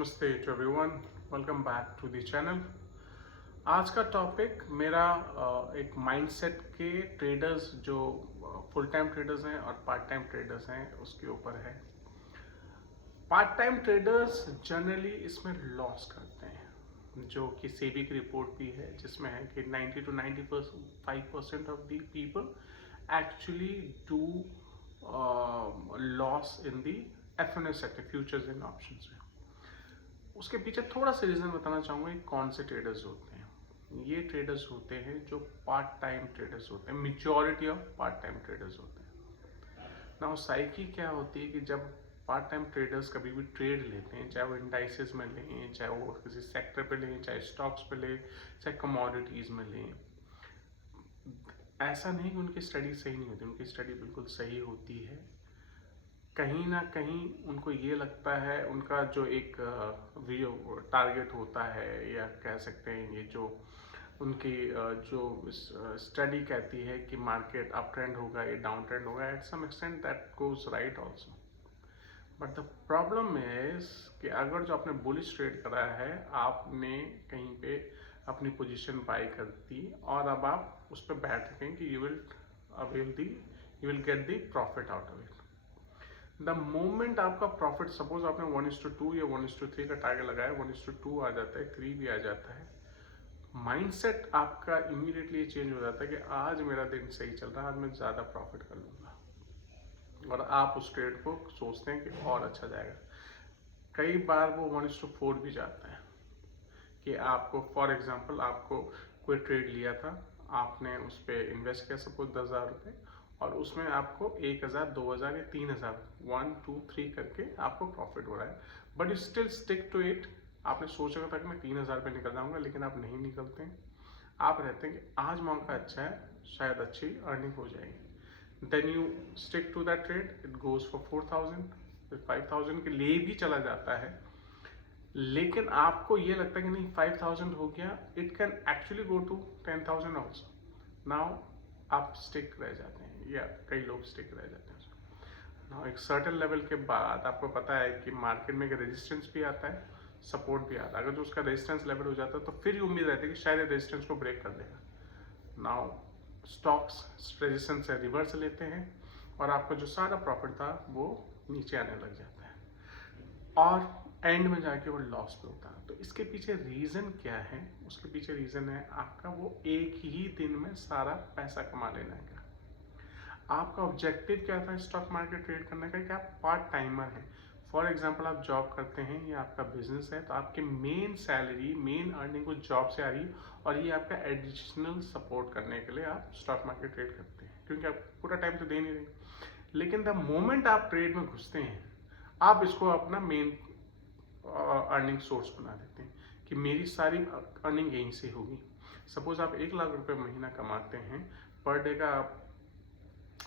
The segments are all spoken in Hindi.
नमस्ते to everyone, welcome back to the channel. आज का टॉपिक मेरा एक माइंडसेट के ट्रेडर्स जो फुल टाइम ट्रेडर्स हैं और पार्ट टाइम ट्रेडर्स हैं उसके ऊपर है। पार्ट टाइम ट्रेडर्स जनरली इसमें लॉस करते हैं, जो कि सेबी की रिपोर्ट भी है जिसमें है कि 90 to 95% of the people actually do loss in the FnO sector, futures and options में। उसके पीछे थोड़ा सा रीज़न बताना चाहूँगा कि कौन से ट्रेडर्स होते हैं। ये ट्रेडर्स होते हैं जो पार्ट टाइम ट्रेडर्स होते हैं, majority of part time traders होते हैं। नाउ साइकी क्या होती है कि जब पार्ट टाइम ट्रेडर्स कभी भी ट्रेड लेते हैं, चाहे वो इंडाइसेस में लें, चाहे वो किसी सेक्टर पे लें, चाहे स्टॉक्स पे लें, चाहे कमोडिटीज़ में लें, ऐसा नहीं कि उनकी स्टडी सही नहीं होती, उनकी स्टडी बिल्कुल सही होती है। कहीं ना कहीं उनको ये लगता है, उनका जो एक टारगेट होता है, या कह सकते हैं ये जो उनकी जो स्टडी कहती है कि मार्केट अप ट्रेंड होगा या डाउन ट्रेंड होगा, at some extent that goes right also. But the problem is कि अगर जो आपने बुलिश ट्रेड करा है, आपने कहीं पे अपनी पोजीशन बाय कर दी और अब आप उस पर बैठ गए कि you will get the profit out of it. The moment आपका प्रॉफिट, सपोज आपने 1:2 या 1:3 का टारगेट लगाया, 1:2 आ जाता है, 3 भी आ जाता है, माइंडसेट आपका इमीडिएटली चेंज हो जाता है कि आज मेरा दिन सही चल रहा है, आज मैं ज़्यादा प्रॉफिट कर लूँगा, और आप उस ट्रेड को सोचते हैं कि और अच्छा जाएगा। कई बार वो 1:4 भी जाता है कि आपको, फॉर एग्जाम्पल, आपको कोई ट्रेड लिया था, आपने उस पर इन्वेस्ट किया सपोज 10,000 रुपये, और उसमें आपको 1,000, 2,000 या 3,000, 1, 2, 3 करके आपको प्रॉफिट हो रहा है, but you still stick to it. आपने सोचा था कि मैं 3,000 पे निकल जाऊंगा, लेकिन आप नहीं निकलते हैं। आप रहते हैं कि आज मौका अच्छा है, शायद अच्छी अर्निंग हो जाएगी। Then you stick to that trade, it goes for 4,000, 5,000 के लिए भी चला जाता है, लेकिन आपको ये लगता है कि नहीं 5,000 हो गया, it can actually go to 10,000 also. Now आप स्टिक रह जाते हैं, या कई लोग स्टिक रह जाते हैं। नाउ एक सर्टेन लेवल के बाद आपको पता है कि मार्केट में एक रेजिस्टेंस भी आता है, सपोर्ट भी आता है। अगर जो उसका रेजिस्टेंस लेवल हो जाता है तो फिर उम्मीद रहती है कि शायद रेजिस्टेंस को ब्रेक कर देगा। नाउ स्टॉक्स रेजिस्टेंस से रिवर्स लेते हैं और आपका जो सारा प्रॉफिट था वो नीचे आने लग जाता है, और एंड में जाके वो लॉस पे होता है। तो इसके पीछे रीज़न क्या है? उसके पीछे रीज़न है आपका वो एक ही दिन में सारा पैसा कमा लेने का। आपका ऑब्जेक्टिव क्या था स्टॉक मार्केट ट्रेड करने का कि आप पार्ट टाइमर हैं। फॉर एग्जांपल, आप जॉब करते हैं या आपका बिजनेस है, तो आपके मेन सैलरी, मेन अर्निंग को जॉब से आ रही है, और ये आपका एडिशनल सपोर्ट करने के लिए आप स्टॉक मार्केट ट्रेड करते हैं, क्योंकि आप पूरा टाइम तो दे नहीं रहे। लेकिन द मोमेंट आप ट्रेड में घुसते हैं, आप इसको अपना मेन अर्निंग सोर्स बना देते हैं कि मेरी सारी अर्निंग यहीं से होगी। सपोज आप 1,00,000 रुपये महीना कमाते हैं, पर डे का आप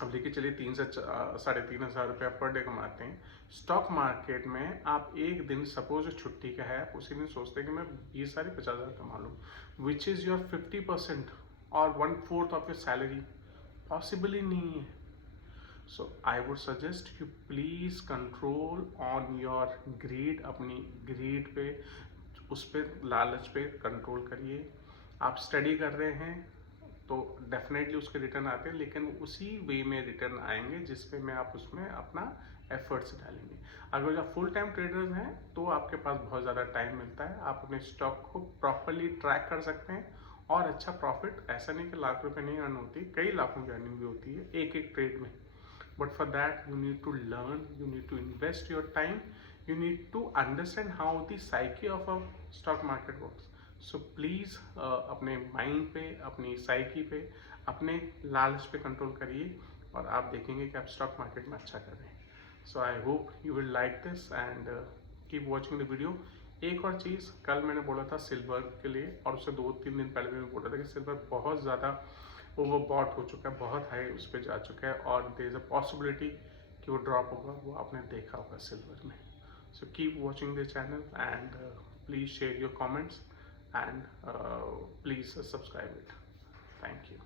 अब लेके चलिए 3 से 3,500 रुपया पर डे कमाते हैं। स्टॉक मार्केट में आप एक दिन, सपोज छुट्टी का है, आप उसी दिन सोचते हैं कि मैं 20 सारी 50,000 कमा लूँ, विच इज़ योर 50% और 1/4 ऑफ योर सैलरी। पॉसिबल ही नहीं है। So I would suggest you please control on your greed, अपनी ग्रीड पे, उस पर लालच पे कंट्रोल करिए। आप स्टडी कर रहे हैं तो डेफिनेटली उसके रिटर्न आते हैं, लेकिन उसी वे में रिटर्न आएंगे जिसपे में आप उसमें अपना एफर्ट्स डालेंगे। अगर आप फुल टाइम ट्रेडर्स हैं तो आपके पास बहुत ज़्यादा टाइम मिलता है, आप अपने स्टॉक को प्रॉपरली ट्रैक कर सकते हैं, और अच्छा प्रॉफिट, ऐसा नहीं कि लाख रुपए नहीं अर्न होती, कई लाखों की अर्निंग भी होती है एक एक ट्रेड में। But for that you need to learn, you need to invest your time, you need to understand how the psyche of a stock market works. So please अपने माइंड पे, अपनी साइकी पे, अपने लालच पे कंट्रोल करिए, और आप देखेंगे कि आप स्टॉक मार्केट में अच्छा कर रहे हैं। So I hope you will like this and keep watching the video. एक और चीज़, कल मैंने बोला था सिल्वर के लिए, और उससे 2-3 दिन पहले मैंने बोला था कि सिल्वर बहुत ज़्यादा ओवरबॉट हो चुका है, बहुत हाई उस पर जा चुका है, और देयर इज़ अ पॉसिबिलिटी कि वो ड्रॉप होगा। वो आपने देखा होगा सिल्वर में। So keep watching the channel and please share your comments and please subscribe it. Thank you.